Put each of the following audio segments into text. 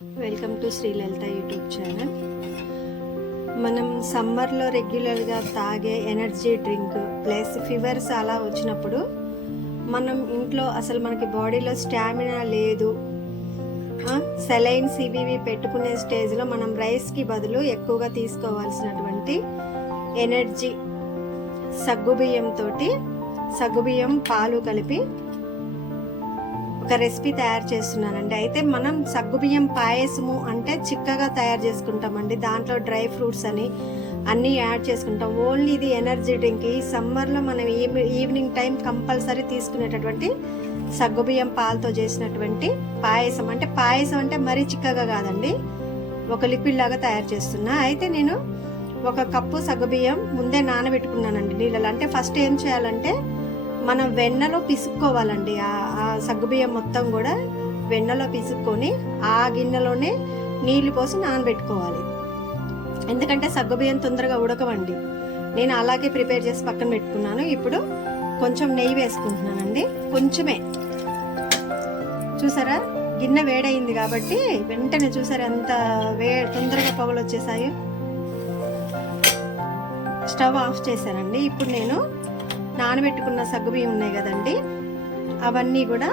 Welcome to Sri Lalitha YouTube channel. మనం సమ్మర్లో రెగ్యులర్గా తాగే ఎనర్జీ డ్రింక్ ప్లస్ ఫీవర్స్ అలా వచ్చినప్పుడు మనం ఇంట్లో అసలు మనకి బాడీలో స్టామినా లేదు, సెలైన్స్ ఇవి పెట్టుకునే స్టేజ్లో మనం రైస్కి బదులు ఎక్కువగా తీసుకోవాల్సినటువంటి ఎనర్జీ సగ్గుబియ్యం పాలు కలిపి ఒక రెసిపీ తయారు చేస్తున్నానండి. అయితే మనం సగ్గుబియ్యం పాయసము అంటే చిక్కగా తయారు చేసుకుంటామండి. దాంట్లో డ్రై ఫ్రూట్స్ అని అన్నీ యాడ్ చేసుకుంటాం. ఓన్లీ ఇది ఎనర్జీ డ్రింక్. ఈ సమ్మర్లో మనం ఈవినింగ్ టైం కంపల్సరీ తీసుకునేటటువంటి సగ్గుబియ్యం పాలతో చేసినటువంటి పాయసం. అంటే పాయసం అంటే మరీ చిక్కగా కాదండి, ఒక లిక్విడ్ లాగా తయారు చేస్తున్నా. అయితే నేను ఒక కప్పు సగ్గుబియ్యం ముందే నానబెట్టుకున్నానండి నీళ్ళలో. అంటే ఫస్ట్ ఏం చేయాలంటే మనం వెన్నలో పిసుక్కోవాలండి. ఆ సగ్గుబియ్యం మొత్తం కూడా వెన్నలో పిసుక్కొని ఆ గిన్నెలోనే నీళ్లు పోసి నానబెట్టుకోవాలి. ఎందుకంటే సగ్గుబియ్యం తొందరగా ఉడకవండి. నేను అలాగే ప్రిపేర్ చేసి పక్కన పెట్టుకున్నాను. ఇప్పుడు కొంచెం నెయ్యి వేసుకుంటున్నానండి, కొంచెమే. చూసారా, గిన్నె వేడైంది కాబట్టి వెంటనే చూసారా ఎంత తొందరగా పొగలు వచ్చేసాయి. స్టవ్ ఆఫ్ చేశానండి. ఇప్పుడు నేను నానబెట్టుకున్న సగ్గుబియ్యం ఉన్నాయి కదండి, అవన్నీ కూడా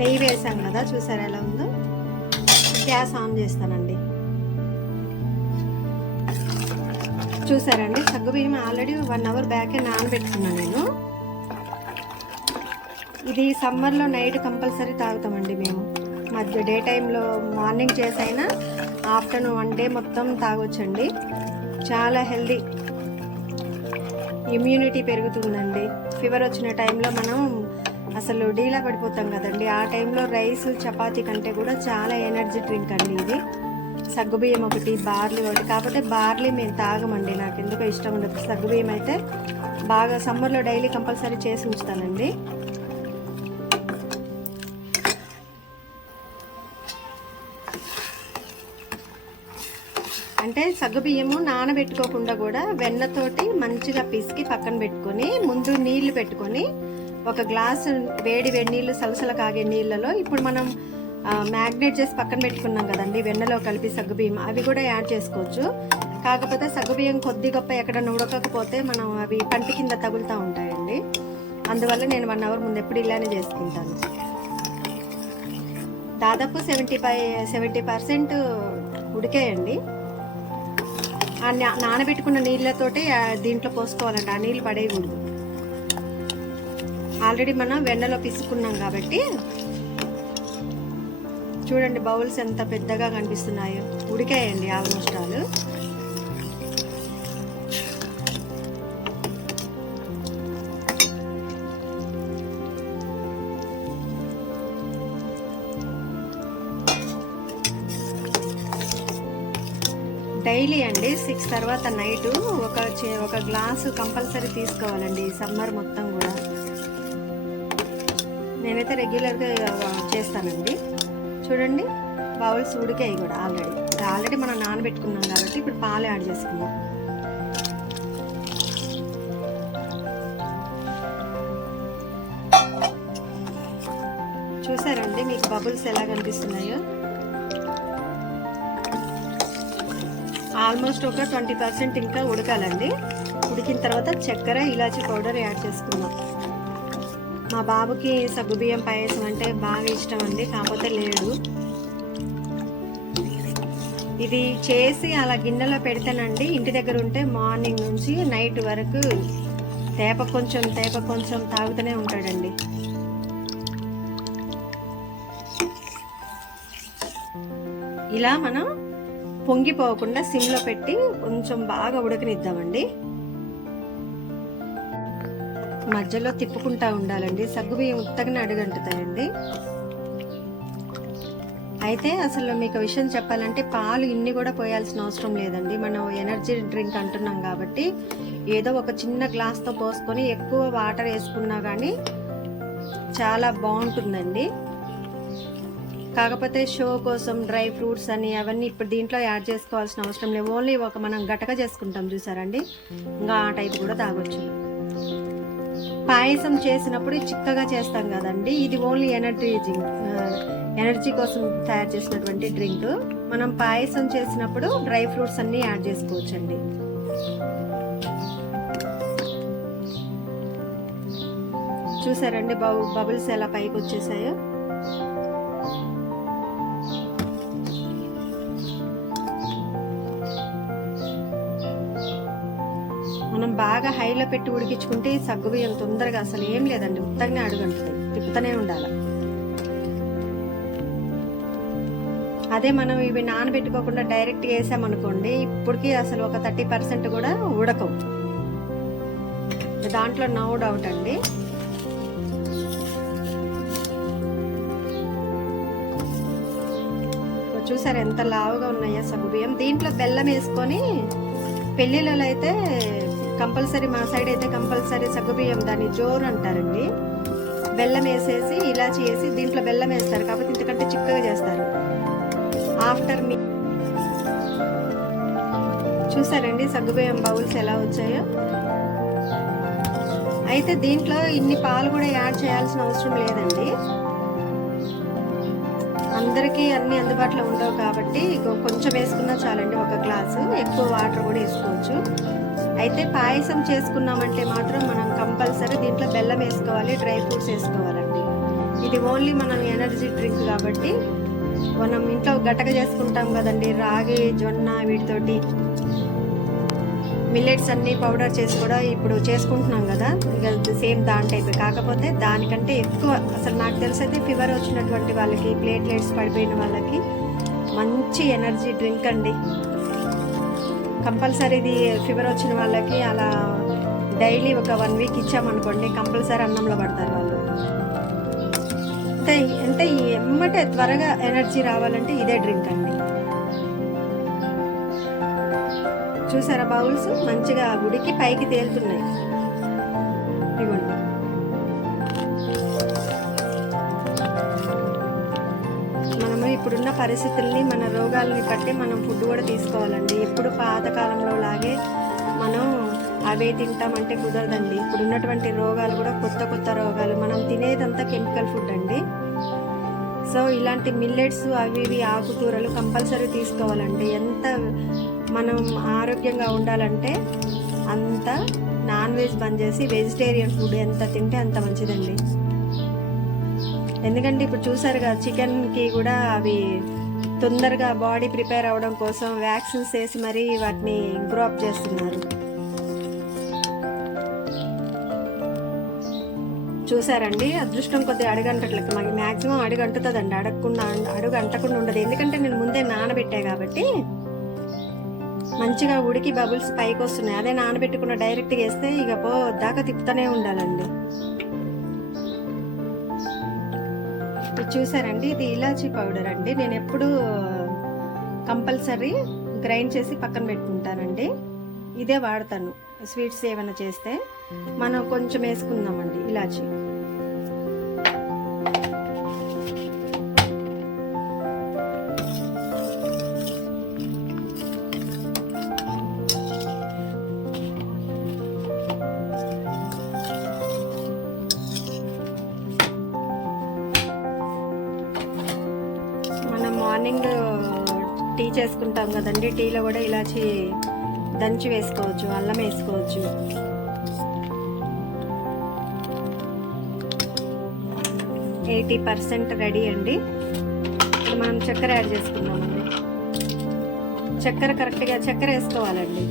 నెయ్యి వేసాం కదా, చూసారా ఎలా ఉందో. గ్యాస్ ఆన్ చేస్తానండి. చూసారండి, సగ్గుబియ్యం ఆల్రెడీ 1 అవర్ బ్యాకే నానబెట్టుకున్నాను నేను. ఇది సమ్మర్లో నైట్ కంపల్సరీ తాగుతామండి మేము. డే టైంలో మార్నింగ్ చేసైనా ఆఫ్టర్నూన్ 1 డే మొత్తం తాగొచ్చండి. చాలా హెల్దీ, ఇమ్యూనిటీ పెరుగుతుందండి. ఫీవర్ వచ్చిన టైంలో మనం అసలు డీలా పడిపోతాం కదండి. ఆ టైంలో రైస్ చపాతీ కంటే కూడా చాలా ఎనర్జీ డ్రింక్ అండి ఇది. సగ్గుబియ్యం ఒకటి, బార్లీ ఒకటి. కాకపోతే బార్లీ మేము తాగమండి, నాకు ఎందుకో ఇష్టం ఉండదు. సగ్గుబియ్యం అయితే బాగా సమ్మర్లో డైలీ కంపల్సరీ చేసి ఉంచుతానండి. అంటే సగ్గుబియ్యము నానబెట్టుకోకుండా కూడా వెన్నతోటి మంచిగా పిసికి పక్కన పెట్టుకొని ముందు నీళ్లు పెట్టుకొని ఒక గ్లాసు వేడి నీళ్ళు సలసల కాగే నీళ్ళలో ఇప్పుడు మనం మ్యాగ్నేట్ చేసి పక్కన పెట్టుకున్నాం కదండి వెన్నలో కలిపి సగ్గుబియ్యం, అవి కూడా యాడ్ చేసుకోవచ్చు. కాకపోతే సగ్గుబియ్యం కొద్ది గొప్ప ఎక్కడన్నా ఉడకకపోతే మనం అవి పంటి కింద తగులుతూ ఉంటాయండి. అందువల్ల నేను 1 అవర్ ముందు ఎప్పుడు ఇలానే చేసుకుంటాను. దాదాపు 70% ఉడికేయండి. ఆ నానబెట్టుకున్న నీళ్ళతోటి దీంట్లో పోసుకోవాలండి, ఆ నీళ్ళు పడేయకూడదు. ఆల్రెడీ మనం వెన్నలో పిసుకున్నాం కాబట్టి. చూడండి బౌల్స్ ఎంత పెద్దగా కనిపిస్తున్నాయో, ఉడికాయండి ఆల్మోస్ట్ ఆల్. డైలీ అండి 6 తర్వాత నైట్ ఒక గ్లాసు కంపల్సరీ తీసుకోవాలండి ఈ సమ్మర్ మొత్తం కూడా. నేనైతే రెగ్యులర్గా చేస్తానండి. చూడండి బౌల్స్ ఉడికాయి కూడా ఆల్రెడీ మనం నానబెట్టుకున్నాం కాబట్టి ఇప్పుడు పాలు యాడ్ చేసుకుందాం. చూసారండి మీకు బబుల్స్ ఎలా కనిపిస్తున్నాయో. ఆల్మోస్ట్ ఒక 20% ఇంకా ఉడకాలండి. ఉడికిన తర్వాత చక్కెర, ఇలాచీ పౌడర్ యాడ్ చేసుకుందాం. మా బాబుకి సగ్గుబియ్యం పాయసం అంటే బాగా ఇష్టం అండి, కాకపోతే లేడు. ఇది చేసి అలా గిన్నెలో పెడితేనండి ఇంటి దగ్గర ఉంటే మార్నింగ్ నుంచి నైట్ వరకు తేప కొంచెం తాగుతూనే ఉంటాడండి. ఇలా మనం పొంగిపోకుండా సిమ్లో పెట్టి కొంచెం బాగా ఉడకనిద్దామండి. మధ్యలో తిప్పుకుంటా ఉండాలండి, సగ్గుబియ్యం ఉత్తగానే అడుగంటుతాయండి. అయితే అసలు మీకు విషయం చెప్పాలంటే పాలు ఇన్ని కూడా పోయాల్సిన అవసరం లేదండి. మనం ఎనర్జీ డ్రింక్ అంటున్నాం కాబట్టి ఏదో ఒక చిన్న గ్లాస్తో పోసుకొని ఎక్కువ వాటర్ వేసుకున్నా కానీ చాలా బాగుంటుందండి. కాకపోతే షో కోసం డ్రై ఫ్రూట్స్ అని అవన్నీ ఇప్పుడు దీంట్లో యాడ్ చేసుకోవాల్సిన అవసరం లేదు. ఓన్లీ ఒక మనం గటక చేసుకుంటాం చూసారండి, ఇంకా ఆ టైప్ కూడా తాగొచ్చు. పాయసం చేసినప్పుడు చిక్కగా చేస్తాం కదండి, ఇది ఓన్లీ ఎనర్జీ కోసం తయారు చేసినటువంటి డ్రింక్. మనం పాయసం చేసినప్పుడు డ్రై ఫ్రూట్స్ అన్ని యాడ్ చేసుకోవచ్చండి. చూసారండి బబుల్స్ ఎలా పైకి వచ్చేసాయో. మనం బాగా హైలో పెట్టి ఉడికించుకుంటే సగ్గుబియ్యం తొందరగా అసలు ఏం లేదండి, ఉత్తగానే అడుగంటుంది, తిప్పుతూనే ఉండాలి. అదే మనం ఇవి నానబెట్టుకోకుండా డైరెక్ట్ వేసామనుకోండి, ఇప్పటికి అసలు ఒక 30% కూడా ఉడకవు. దాంట్లో నో డౌట్ అండి. చూసారు ఎంత లావుగా ఉన్నాయో సగ్గుబియ్యం. దీంట్లో బెల్లం వేసుకొని పెళ్ళిళ్ళలో అయితే కంపల్సరీ, మా సైడ్ అయితే కంపల్సరీ సగ్గుబియ్యం దాన్ని జోరు అంటారండి. బెల్లం వేసేసి ఇలాచి వేసి దీంట్లో బెల్లం వేస్తారు, కాబట్టి ఇంతకంటే చిక్కగా చేస్తారు. ఆఫ్టర్ మీ చూసారండి సగ్గుబియ్యం బౌల్స్ ఎలా వచ్చాయో. అయితే దీంట్లో ఇన్ని పాలు కూడా యాడ్ చేయాల్సిన అవసరం లేదండి, అందరికీ అన్ని అందుబాటులో ఉండవు కాబట్టి కొంచెం వేసుకున్నా చాలండి, ఒక గ్లాసు. ఎక్కువ వాటర్ కూడా వేసుకోవచ్చు. అయితే పాయసం చేసుకున్నామంటే మాత్రం మనం కంపల్సరీ దీంట్లో బెల్లం వేసుకోవాలి, డ్రై ఫ్రూట్స్ వేసుకోవాలండి. ఇది ఓన్లీ మనం ఎనర్జీ డ్రింక్ కాబట్టి. మనం ఇంట్లో గటక చేసుకుంటాం కదండి, రాగి జొన్న వీటితోటి మిల్లెట్స్ అన్ని పౌడర్ చేసి కూడా ఇప్పుడు చేసుకుంటున్నాం కదా, ఇక సేమ్ దాని టైప్. కాకపోతే దానికంటే ఎక్కువ అసలు నాకు తెలిసి అయితే ఫీవర్ వచ్చినటువంటి వాళ్ళకి, ప్లేట్లెట్స్ పడిపోయిన వాళ్ళకి మంచి ఎనర్జీ డ్రింక్ అండి. కంపల్సరీ ఇది ఫీవర్ వచ్చిన వాళ్ళకి అలా డైలీ ఒక 1 వీక్ ఇచ్చామనుకోండి, కంపల్సరీ అన్నంలో పడతారు వాళ్ళు. అంటే ఎమ్మటే త్వరగా ఎనర్జీ రావాలంటే ఇదే డ్రింక్ అండి. చూసారా బౌల్స్ మంచిగా ఉడికి పైకి తేలుతున్నాయి. ఇవ్వండి, మనము ఇప్పుడున్న పరిస్థితుల్ని, మన రోగాలని బట్టి మనం ఫుడ్ కూడా తీసుకోవాలండి. ఎప్పుడు పాతకాలంలో లాగే మనం అవే తింటామంటే కుదరదండి. ఇప్పుడు ఉన్నటువంటి రోగాలు కూడా కొత్త కొత్త రోగాలు. మనం తినేదంతా కెమికల్ ఫుడ్ అండి. సో ఇలాంటి మిల్లెట్స్ అవి ఇవి ఆకుకూరలు కంపల్సరీ తీసుకోవాలండి. ఎంత మనం ఆరోగ్యంగా ఉండాలంటే అంత నాన్ వెజ్ బంద్ చేసి వెజిటేరియన్ ఫుడ్ ఎంత తింటే అంత మంచిదండి. ఎందుకంటే ఇప్పుడు చూసారు కదా, చికెన్కి కూడా అవి తొందరగా బాడీ ప్రిపేర్ అవ్వడం కోసం వ్యాక్సిన్స్ వేసి మరీ వాటిని గ్రో అప్ చేస్తున్నారు. చూసారండి, అదృష్టం కొద్దిగా అడుగంటట్లకి మాకు మ్యాక్సిమం అడుగంటుతుందండి, అడుగు అంటకుండా ఉండదు. ఎందుకంటే నేను ముందే నానబెట్టా కాబట్టి మంచిగా ఉడికి బబుల్స్ పైకి వస్తున్నాయి. అదే నానబెట్టుకున్న డైరెక్ట్గా వేస్తే ఇక దాకా తిప్పుతూనే ఉండాలండి. ఇది చూసారండి, ఇది ఇలాచీ పౌడర్ అండి. నేను ఎప్పుడు కంపల్సరీ గ్రైండ్ చేసి పక్కన పెట్టుకుంటానండి. ఇదే వాడతాను స్వీట్స్ ఏమైనా చేస్తే. మనం కొంచెం వేసుకుందామండి ఇలాచీ. మనం మార్నింగ్ టీ చేసుకుంటాం కదండి, టీలో కూడా ఇలాచి దంచి వేసుకోవచ్చు, అల్లం వేసుకోవచ్చు. ఎయిటీ 80% రెడీ అండి. ఇప్పుడు మనం చక్కెర యాడ్ చేసుకుందామండి. చక్కెర కరెక్ట్గా చక్కెర వేసుకోవాలండి.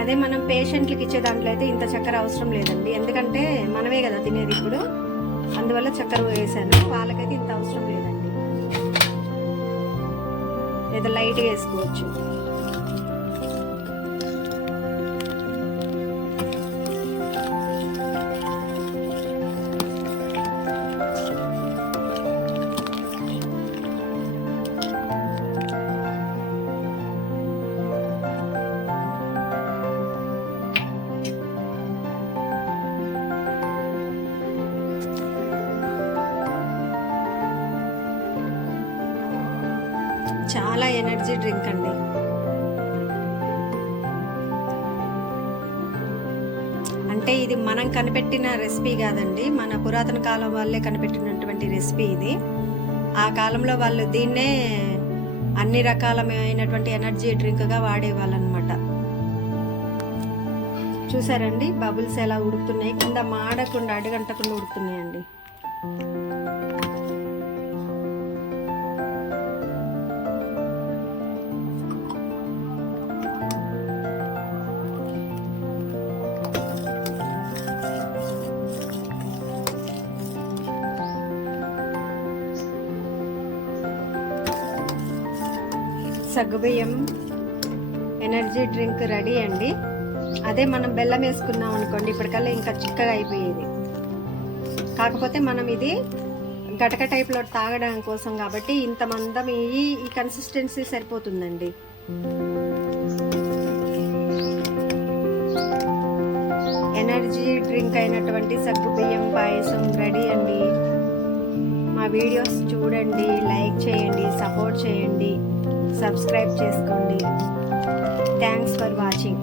అదే మనం పేషెంట్లకి ఇచ్చే దాంట్లో అయితే ఇంత చక్కెర అవసరం లేదండి, ఎందుకంటే మనమే కదా తినేది ఇప్పుడు, అందువల్ల చక్కెర వేసాను. వాళ్ళకైతే ఇంత అవసరం లేదండి, లేదా లైట్గా వేసుకోవచ్చు. చాలా ఎనర్జీ డ్రింక్ అండి. అంటే ఇది మనం కనిపెట్టిన రెసిపీ కాదండి, మన పురాతన కాలం వాళ్ళే కనిపెట్టినటువంటి రెసిపీ ఇది. ఆ కాలంలో వాళ్ళు దీన్నే అన్ని రకాలమైనటువంటి ఎనర్జీ డ్రింక్గా వాడేవాళ్ళనమాట. చూసారండి బబుల్స్ ఎలా ఉడుకుతున్నాయి, కింద మాడకుండా అడుగంటకుండా ఉడుకుతున్నాయండి. సగ్గుబియ్యం ఎనర్జీ డ్రింక్ రెడీ అండి. అదే మనం బెల్లం వేసుకున్నాం అనుకోండి, ఇప్పటికల్లా ఇంకా చిక్కగా అయిపోయేది. కాకపోతే మనం ఇది గటక టైప్లో తాగడం కోసం కాబట్టి ఇంత మందం ఈ కన్సిస్టెన్సీ సరిపోతుందండి. ఎనర్జీ డ్రింక్ అయినటువంటి సగ్గుబియ్యం పాయసం రెడీ అండి. మా వీడియోస్ చూడండి, లైక్ చేయండి, సపోర్ట్ చేయండి, సబ్స్క్రైబ్ చేసుకోండి. Thanks for watching.